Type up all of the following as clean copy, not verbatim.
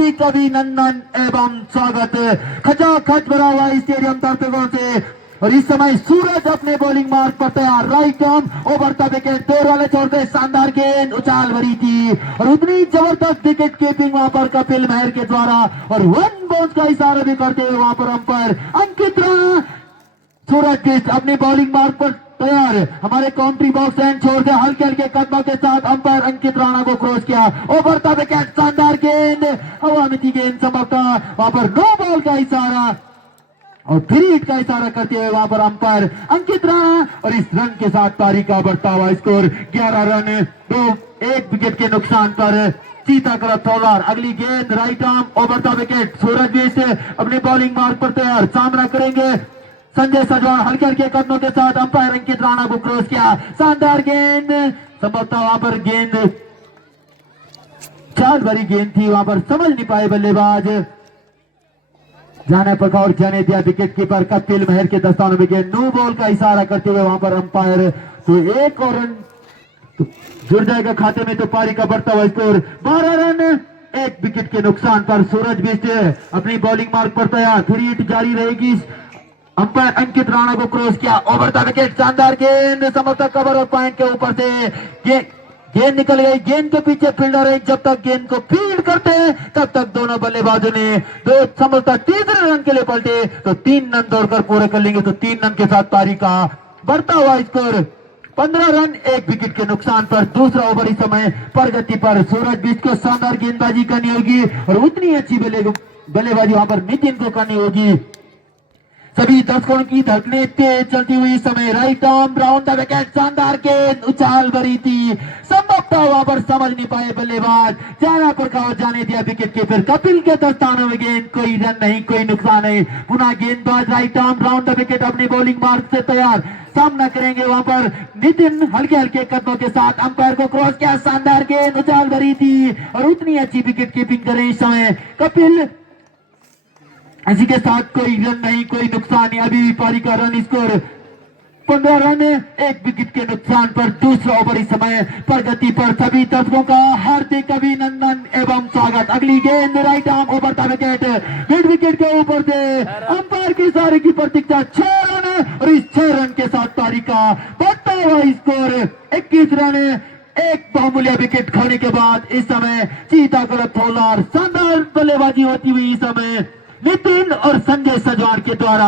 हार्दिक अभिनंदन एवं स्वागत खचाखच भरा हुआ स्टेडियम दर्शकों से। और इस समय सूरज अपने बॉलिंग मार्ग पर तैयार, right arm over the wicket, दौर वाले छोड़ते शानदार गेंद उछाल भरी थी और उतनी जबरदस्त विकेट कीपिंग वहां पर कपिल महर के द्वारा। और वन बाउंस का इशारा भी करते हुए वहां पर अंपायर अंकित राणा। सूरज बिष्ट अपनी बॉलिंग मार्ग पर तैयार, हमारे काउंट्री बॉक्स एंड छोड़ से हल्के हल्के कदमों के साथ अंपायर अंकित राणा को क्रॉस किया, ओवर द विकेट, शानदार गेंद, हवा में थी गेंद, संभवतः वहां पर नो बॉल का इशारा और 3 हिट का इशारा करते हुए वहां पर अंपायर अंकित राणा। और इस रन के साथ पारी का बढ़ता हुआ स्कोर 11 रन 1 विकेट के नुकसान पर चीता कलर थोलार। अगली गेंद right arm over the wicket, Suraj Bisht अपनी बॉलिंग मार्ग पर तैयार, सामना करेंगे संजय सजवान, हल्के हल्के कदमों के साथ अंपायर अंकित राणा को क्रॉस किया, शानदार गेंद, संभवतः वहां पर गेंद चाल भरी गेंद थी, वहां पर समझ नहीं पाए बल्लेबाज, जाने पर और जाने दिया विकेट कीपर कपिल महर के दस्तानों में गेंद, नो बॉल का इशारा करते हुए वहां पर अंपायर। तो 1 और रन तो जुड़ जाएगा खाते में, तो पारी का बढ़ता हुआ स्कोर 12 रन 1 विकेट के नुकसान पर सूरज बिष्ट अपनी बॉलिंग मार्ग पर तैयार, 3 हिट जारी रहेगी। अंपायर अंकित राणा को क्रॉस किया, ओवर द विकेट, शानदार गेंद, समर्थक कवर और पॉइंट के ऊपर से गेंद निकल गई, गेंद के पीछे फील्डर है, जब तक गेंद को फील्ड करते हैं तब तक दोनों बल्लेबाजों ने दो समर्थक तीसरे रन के लिए पलटे, तो 3 रन दौड़कर पूरे कर लेंगे, तो 3 रन के साथ पारी का बढ़ता हुआ स्कोर 15 रन 1 विकेट के नुकसान पर। दूसरा ओवर इस समय प्रगति पर, सूरज बिष्ट को शानदार गेंदबाजी करनी होगी और उतनी अच्छी बल्लेबाजी वहां पर नितिन को करनी होगी। सभी दर्शकों की धड़कनें तेज चलती हुई समय right arm round the wicket, शानदार गेंद उछाल भरी थी, संभवतः वहां पर समझ नहीं पाए बल्लेबाज, जाना पर खाओ जाने दिया विकेट कीपर कपिल के दस्तानों में गेंद, कोई रन नहीं, कोई नुकसान नहीं। पुनः गेंदबाज right arm round the wicket अपनी बॉलिंग मार्ग से तैयार, सामना करेंगे वहां पर नितिन, हल्के हल्के कदमों के साथ अंपायर को क्रॉस किया, शानदार गेंद उछाल भरी थी और उतनी अच्छी विकेट कीपिंग करें इस समय कपिल। इसी के साथ कोई रन नहीं, कोई नुकसान नहीं, अभी पारी का रन स्कोर 15 रन 1 विकेट के नुकसान पर। दूसरा ओवर इस समय प्रगति पर, सभी दर्शकों का हार्दिक अभिनंदन एवं स्वागत। अगली गेंद right arm over the wicket, mid wicket के ऊपर से अंपायर की इशारे की प्रतीक्षा, 6 रन और इस 6 रन के साथ पारी का बढ़ता हुआ स्कोर 21 रन 1 बहुमूल्य विकेट खोने के बाद इस समय चीता कलर थोलार, शानदार बल्लेबाजी होती हुई इस समय नितिन और संजय सजवान के द्वारा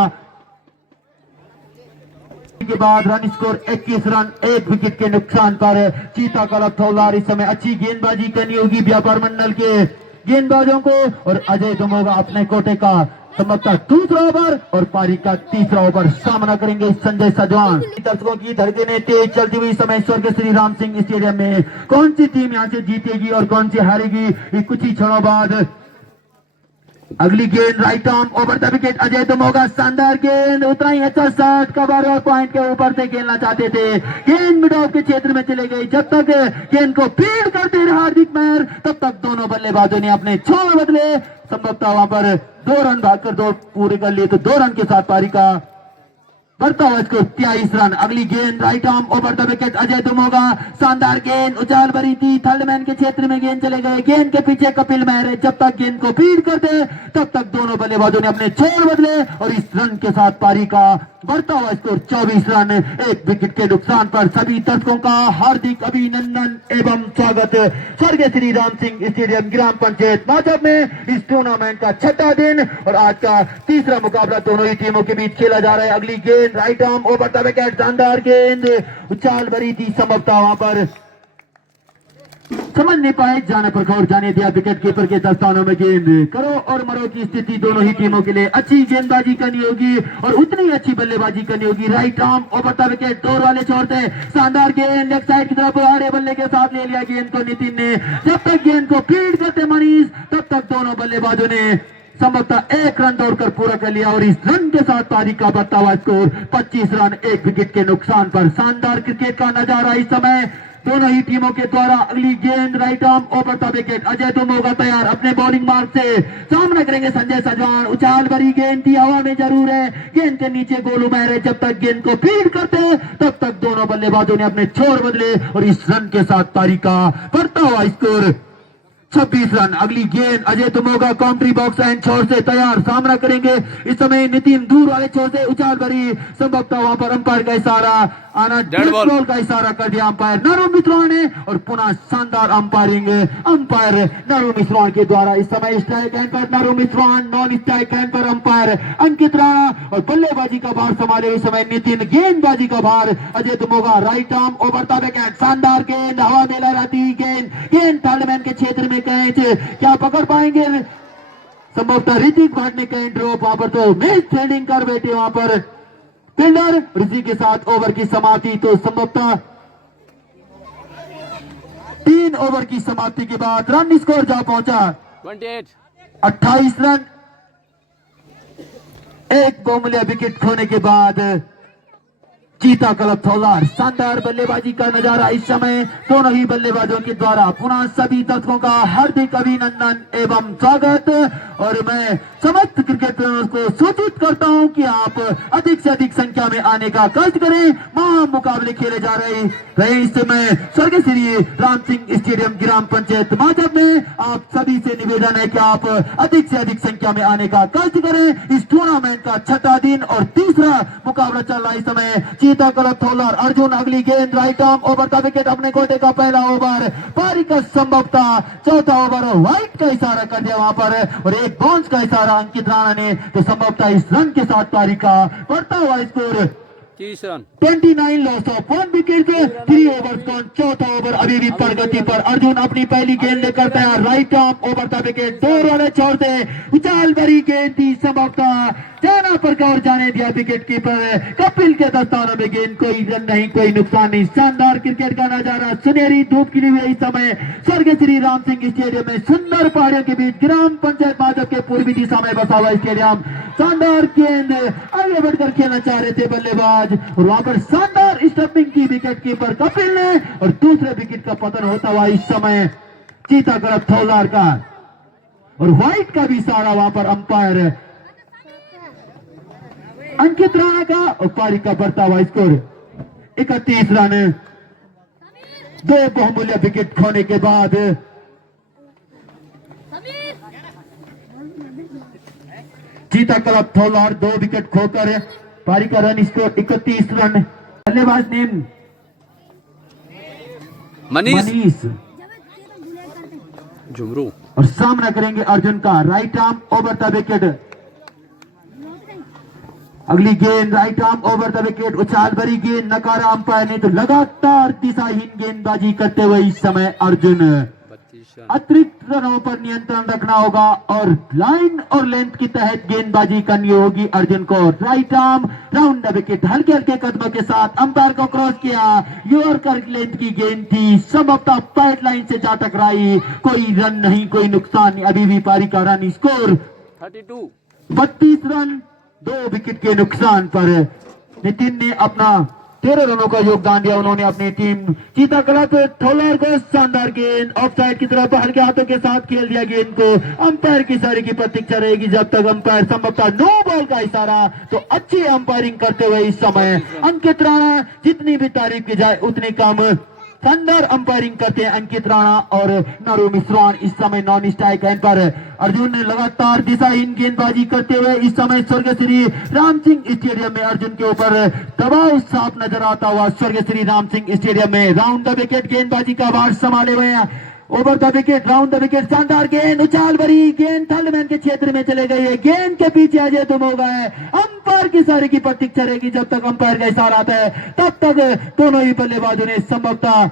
के बाद रन स्कोर 21 रन 1 विकेट के नुकसान पर चीता कलर थोलार। इस समय अच्छी गेंदबाजी करनी होगी व्यापार मंडल के गेंदबाजों को और अजय दुमोगा अपने कोटे का संभवतः दूसरा ओवर और पारी का तीसरा ओवर, सामना करेंगे संजय सजवान। दर्शकों की धड़कनें तेज चलती हुई समय स्वर्गीय श्री राम सिंह स्टेडियम में कौन सी टीम यहां से जीतेगी और कौन सी हारेगी, कुछ ही क्षणों बाद। अगली गेंद right arm over the wicket, Ajay Dumoga, शानदार गेंद, उतना ही अच्छा शॉट, कवर और पॉइंट के ऊपर से खेलना चाहते थे, गेंद मिड ऑफ के क्षेत्र में चले गई, जब तक गेंद को फील्ड करते रहे हार्दिक महर तब तक दोनों बल्लेबाजों ने अपने छोर बदले, संभवतः वहां पर 2 रन भागकर 2 पूरे कर लिए, तो 2 रन के साथ पारी का बढ़ता हुआ इसको 23 रन। अगली गेंद right arm over the wicket, Ajay Dumoga, शानदार गेंद उछाल भरी थी, थर्ड मैन के क्षेत्र में गेंद चले गए, गेंद के पीछे कपिल महर है, जब तक गेंद को फीड करते तब तक दोनों बल्लेबाजों ने अपने छोर बदले और इस रन के साथ पारी का बढ़ता हुआ स्कोर 24 रन 1 विकेट के नुकसान पर। सभी दर्शकों का हार्दिक अभिनंदन एवं स्वागत स्वर्गीय श्री राम सिंह स्टेडियम ग्राम पंचायत माधव में। इस टूर्नामेंट का 6वां दिन और आज का तीसरा मुकाबला दोनों ही टीमों के बीच खेला जा रहा है। अगली गेंद right arm over the wicket, शानदार गेंद उछाल भरी थी, संभवतः वहां पर समझ नहीं पाए, जाने पर खौर जाने दिया विकेट कीपर के दस्तानों में गेंद, करो और मरो की स्थिति दोनों ही टीमों के लिए, अच्छी गेंदबाजी करनी होगी और उतनी अच्छी बल्लेबाजी करनी होगी। Right arm over the wicket, दौर वाले छोड़ते, शानदार गेंद लेफ्ट साइड की तरफ आड़े बल्ले के साथ ले लिया गेंद को नितिन ने, जब तक गेंद को फील्ड करते मनीष तब तक दोनों बल्लेबाजों ने संभवतः 1 रन दौड़कर पूरा कर लिया और इस रन के साथ पारी का बढ़ता हुआ स्कोर 25 रन 1 विकेट के नुकसान पर। शानदार क्रिकेट का नजारा इस समय दोनों ही टीमों के द्वारा। अगली गेंद right arm over the wicket, Ajay Dumoga तैयार, अपने बॉलिंग मार्ग से सामना करेंगे संजय सजवान, उछाल भरी गेंद थी, हवा में जरूर है, गेंद के नीचे गोलू महर है, जब तक गेंद को फीड करते तब तक दोनों बल्लेबाजों ने अपने छोर बदले और इस रन के साथ पारी का बढ़ता हुआ स्कोर 26 रन। अगली गेंद अजय तुमोगा काउंट्री बॉक्स एंड छोर से तैयार, सामना करेंगे इस समय नितिन दूर वाले छोर से उछाल भरी, संभवतः वहां पर अंपायर का इशारा आना, डेड बॉल का इशारा कर दिया अंपायर नरू मिश्रा ने और पुनः शानदार अंपायरिंग अंपायर नरू मिश्रा के द्वारा। इस समय स्ट्राइक हैंड पर Naru Mishra, non strike hand पर अंपायर अंकित राणा और बल्लेबाजी का भार संभाले इस समय नितिन, गेंदबाजी का भार Ajay Tumoga, right arm over the wicket, शानदार गेंद, हवा में लहराती हुई गेंद थर्ड मैन के क्षेत्र में कैच, क्या पकड़ पाएंगे संभवतः ऋतिक भट्ट ने कहीं ड्रॉप, वहां पर तो मैच फील्डिंग कर बैठे वहां पर फील्डर, इसी के साथ ओवर की समाप्ति। तो संभवतः 3 ओवर की समाप्ति के बाद रन स्कोर जा पहुंचा 28 रन। एक बहुमूल्य विकेट खोने के बाद चीता क्लब थौलार, शानदार बल्लेबाजी का नजारा इस समय दोनों ही बल्लेबाजों के द्वारा। पुनः सभी दर्शकों का हार्दिक अभिनंदन एवं स्वागत और मैं समस्त क्रिकेटर्स को सूचित करता हूं कि आप अधिक से अधिक संख्या में आने का कष्ट करें। महा मुकाबले खेले जा रहे इस समय स्वर्गीय श्री राम सिंह स्टेडियम ग्राम पंचायत माधव में। आप सभी से निवेदन है कि आप अधिक से अधिक संख्या में आने का कष्ट करें। इस टूर्नामेंट का 6वां दिन और तीसरा मुकाबला चल रहा है इस समय चीता क्लब थौलार। अर्जुन अगली गेंद, right arm over the wicket, अपने कोटे का पहला ओवर, पारी का संभवतः 4था ओवर, व्हाइट का इशारा कर दिया वहां पर और एक बाउंस का इशारा अंकित राणा ने। तो संभवतः इस रन के साथ पारी का बढ़ता हुआ score 29 loss of 1 wicket, 3 overs gone, 4था ओवर अभी भी प्रगति पर। अर्जुन अपनी पहली गेंद लेकर तैयार, right arm over the wicket, 2 run छोड़ दे, उछाल भरी गेंद थी, संभवतः जाना पर गौर जाने दिया विकेट कीपर कपिल के दस्तानों में गेंद, कोई रन नहीं, कोई नुकसान नहीं। शानदार क्रिकेट का नजारा, सुनहरी धूप खिली हुई इस समय स्वर्गीय श्री राम सिंह स्टेडियम में, सुंदर पहाड़ियों के बीच ग्राम पंचायत माधव के पूर्वी दिशा में बसा हुआ स्टेडियम। शानदार गेंद, आगे बढ़कर खेलना चाह रहे थे बल्लेबाज और वहां पर शानदार स्टंपिंग की विकेट कीपर कपिल ने और दूसरे विकेट का पतन होता हुआ इस समय चीता क्लब थौलार का और व्हाइट का भी इशारा वहां पर अंपायर अंकित राणा का और पारी का बढ़ता हुआ स्कोर 31 रन। 2 बहुमूल्य विकेट खोने के बाद चीता क्लब थौलार 2 विकेट खोकर पारी का रन स्कोर 31 रन। बल्लेबाज नेम मनीष जुमरू और सामना करेंगे अर्जुन का, right arm over the wicket, अगली गेंद right arm over the wicket, उछाल भरी गेंद, नकारा अंपायर ने। तो लगातार दिशाहीन गेंदबाजी करते हुए इस समय अर्जुन, अतिरिक्त रनों पर नियंत्रण रखना होगा और लाइन और लेंथ की तहत गेंदबाजी करनी होगी अर्जुन को। Right arm round the wicket, हल्के हल्के कदमों के साथ अंपायर को क्रॉस किया, यॉर्कर लेंथ की गेंद थी, संभवतः पैड लाइन से जा टकराई, कोई रन नहीं, कोई नुकसान नहीं। अभी भी पारी का रन स्कोर 32 रन। 2 विकेट के नुकसान पर नितिन ने अपना 13 रनों का योगदान दिया। उन्होंने अपनी टीम चीता क्लब थौलार को शानदार गेंद ऑफ साइड की तरफ हल्के हाथों के साथ खेल दिया गेंद को। अंपायर की इशारे की प्रतीक्षा रहेगी जब तक अंपायर संभवतः नो बॉल का इशारा। तो अच्छी अंपायरिंग करते हुए इस समय अंकित राणा, जितनी भी तारीफ की जाए उतनी कम, शानदार अंपायरिंग करते हैं अंकित राणा और नरू मिश्रा। इस समय नॉन स्ट्राइक हैंड पर अर्जुन ने लगातार दिशाहीन गेंदबाजी करते हुए इस समय स्वर्गीय श्री राम सिंह स्टेडियम में अर्जुन के ऊपर दबाव साफ नजर आता हुआ स्वर्गीय श्री राम सिंह स्टेडियम में। राउंड द विकेट गेंदबाजी का भार संभाले हुए हैं, over the wicket, round the wicket, शानदार गेंद, उछाल भरी गेंद थर्ड मैन के क्षेत्र में चले गई है। गेंद के पीछे अजय तुम हो गए, अंपायर की इशारे की प्रतीक्षा रहेगी जब तक अंपायर का इशारा आता है तब तक दोनों ही बल्लेबाजों ने संभवतः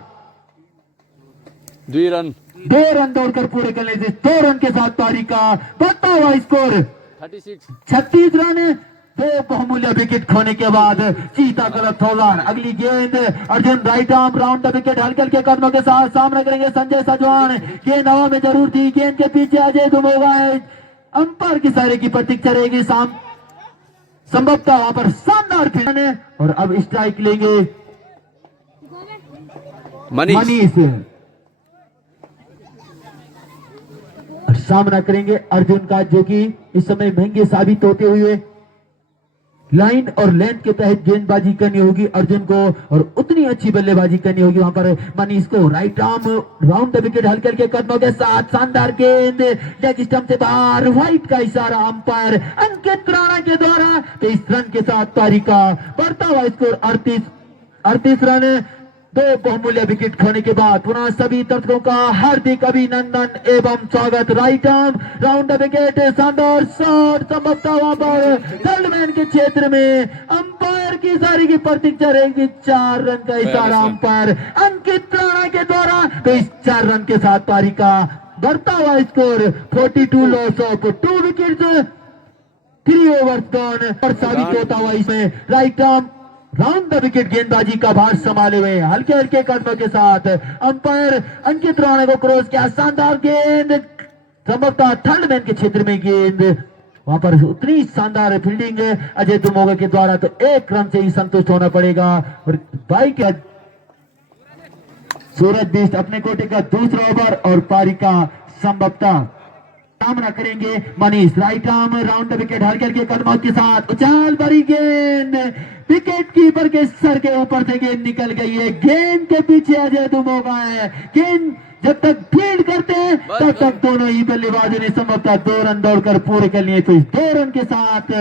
2 रन दौड़कर पूरे करने से 2 रन के साथ पारी का बढ़ता हुआ स्कोर 36 रन। 2 बहुमूल्य विकेट खोने के बाद चीता क्लब थौलार। अगली गेंद Arjun, right arm round the wicket, हल्के हल्के कदमों के साथ सामना करेंगे संजय सजवान। गेंद हवा में जरूर थी, गेंद के पीछे अजय तुम होगा, अंपायर की इशारे की प्रतीक्षा रहेगी संभवतः वहां पर शानदार फील्ड। और अब स्ट्राइक लेंगे मनीष और सामना करेंगे अर्जुन का, जो कि इस समय महंगे साबित होते हुए लाइन और लेंथ के तहत गेंदबाजी करनी होगी अर्जुन को, और उतनी अच्छी बल्लेबाजी करनी होगी वहां पर मनीष को। Right arm round the wicket हल्के हल्के कदमों के साथ, शानदार गेंद लेग स्टंप से बाहर, व्हाइट का इशारा अंपायर अंकित राणा के द्वारा। 23 रन के साथ पारी का बढ़ता हुआ स्कोर 38 रन। 2 बहुमूल्य विकेट खोने के बाद पुनः सभी दर्शकों का हार्दिक अभिनंदन एवं स्वागत। Right arm round the wicket, शानदार शॉट, संभवतः वहां पर थर्ड मैन के क्षेत्र में अंपायर की इशारे की प्रतीक्षा रहेगी। 4 रन का इशारा अंपायर अंकित राणा के द्वारा। तो इस 4 रन के साथ पारी का बढ़ता हुआ score 42 loss of 2 wickets, 3 overs gone और साबित होता हुआ इसमें। Right arm round the wicket गेंदबाजी का भार संभाले हुए हल्के हल्के कदमों के साथ अंपायर अंकित राणा को क्रॉस किया, शानदार गेंद, संभवतः थर्ड मैन के क्षेत्र में गेंद, वहां पर उतनी शानदार फील्डिंग अजय दुमोगा के द्वारा। तो 1 रन से ही संतुष्ट होना पड़ेगा। और बाई के सूरज बिष्ट अपने कोटे का दूसरा ओवर और पारी का संभवतः सामना करेंगे Manish. Right arm round the wicket हल्के हल्के कदमों के साथ, उछाल भरी गेंद, विकेट कीपर के सर के ऊपर से गेंद निकल गई है। गेंद के पीछे अजय दुमोगा है। गेंद जब तक फील्ड करते हैं तब तक दोनों ही बल्लेबाजों ने संभवतः 2 रन दौड़कर पूरे कर लिए। तो इस 2 रन के साथ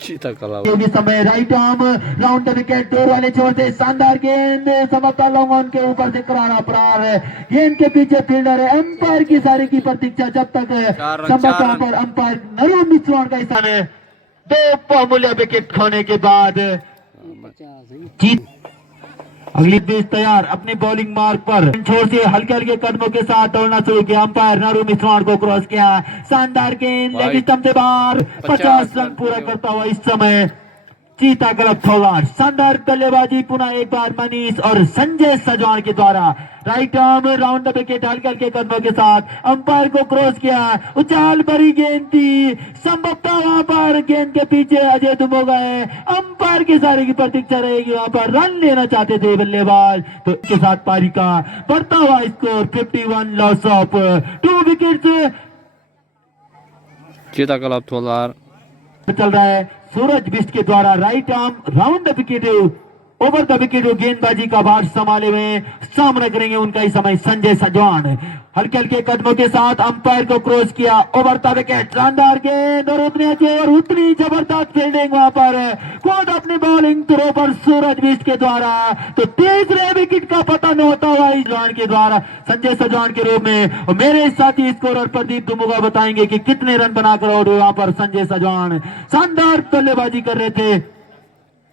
समय right arm round the wicket door वाले छोर से शानदार गेंद, समता लॉन्ग ऑन के ऊपर से करारा प्रहार है। गेंद के पीछे फील्डर है, अंपायर की सारी की प्रतीक्षा जब तक संभवतः पर अंपायर नरूम मिश्रण का इशारा है। 2 बहुमूल्य विकेट खोने के बाद जीत। अगली बीच तैयार अपने बॉलिंग मार्ग पर छोर से हल्के हल्के कदमों के साथ दौड़ना शुरू किया। अंपायर नारू मिश्रण को क्रॉस किया, शानदार गेंद लेग स्टंप से बाहर, 50 रन पूरा करता हुआ इस समय चीता क्लब थोलार। शानदार बल्लेबाजी पुनः एक बार मनीष और संजय सजवान के द्वारा। Right arm round the wicket हल्के हल्के कदमों के साथ अंपायर को क्रॉस किया, उछाल भरी गेंद थी, संभवतः वहां पर गेंद के पीछे अजय दुमोगा है। अंपायर की सारी की प्रतीक्षा रहेगी, वहां पर रन लेना चाहते थे बल्लेबाज। तो इसके साथ पारी का बढ़ता हुआ स्कोर 51 लॉस ऑफ 2 विकेट्स। चीता क्लब थोलार चल रहा है सूरज बिष्ट के द्वारा। Right arm round the wicket over the wicket गेंदबाजी का भार संभाले हुए सामना करेंगे उनका ही समय संजय सजवान। हल्के हल्के कदमों के साथ अंपायर को क्रॉस किया, ओवर द विकेट, शानदार गेंद और उतनी अच्छी और उतनी जबरदस्त फील्डिंग वहां पर खुद अपनी बॉलिंग थ्रो पर सूरज बिष्ट के द्वारा। तो तीसरे विकेट का पतन होता हुआ सजवान के द्वारा संजय सजवान के रूप में। और मेरे साथी स्कोरर प्रदीप दुमुगा बताएंगे कि कितने रन बनाकर आउट हुए वहां पर संजय सजवान। शानदार बल्लेबाजी कर रहे थे,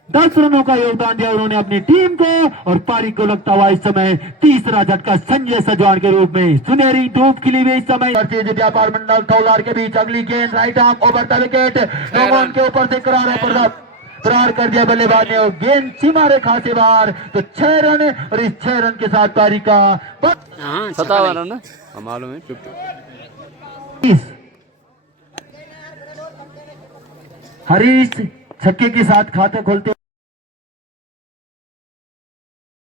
10 रनों का योगदान दिया उन्होंने अपनी टीम को। और पारी को लगता हुआ इस समय तीसरा झटका संजय सजवान के रूप में। सुनहरी धूप खिली हुई इस समय व्यापार मंडल थौलार के बीच। अगली गेंद right arm over the wicket, Nauman के ऊपर से प्रहार कर दिया बल्लेबाज ने और गेंद सीमा रेखा से बाहर। तो 6 रन और इस 6 रन के साथ पारी का 57 रन मालूम है। 50 हरीश छक्के के साथ खाता खोलते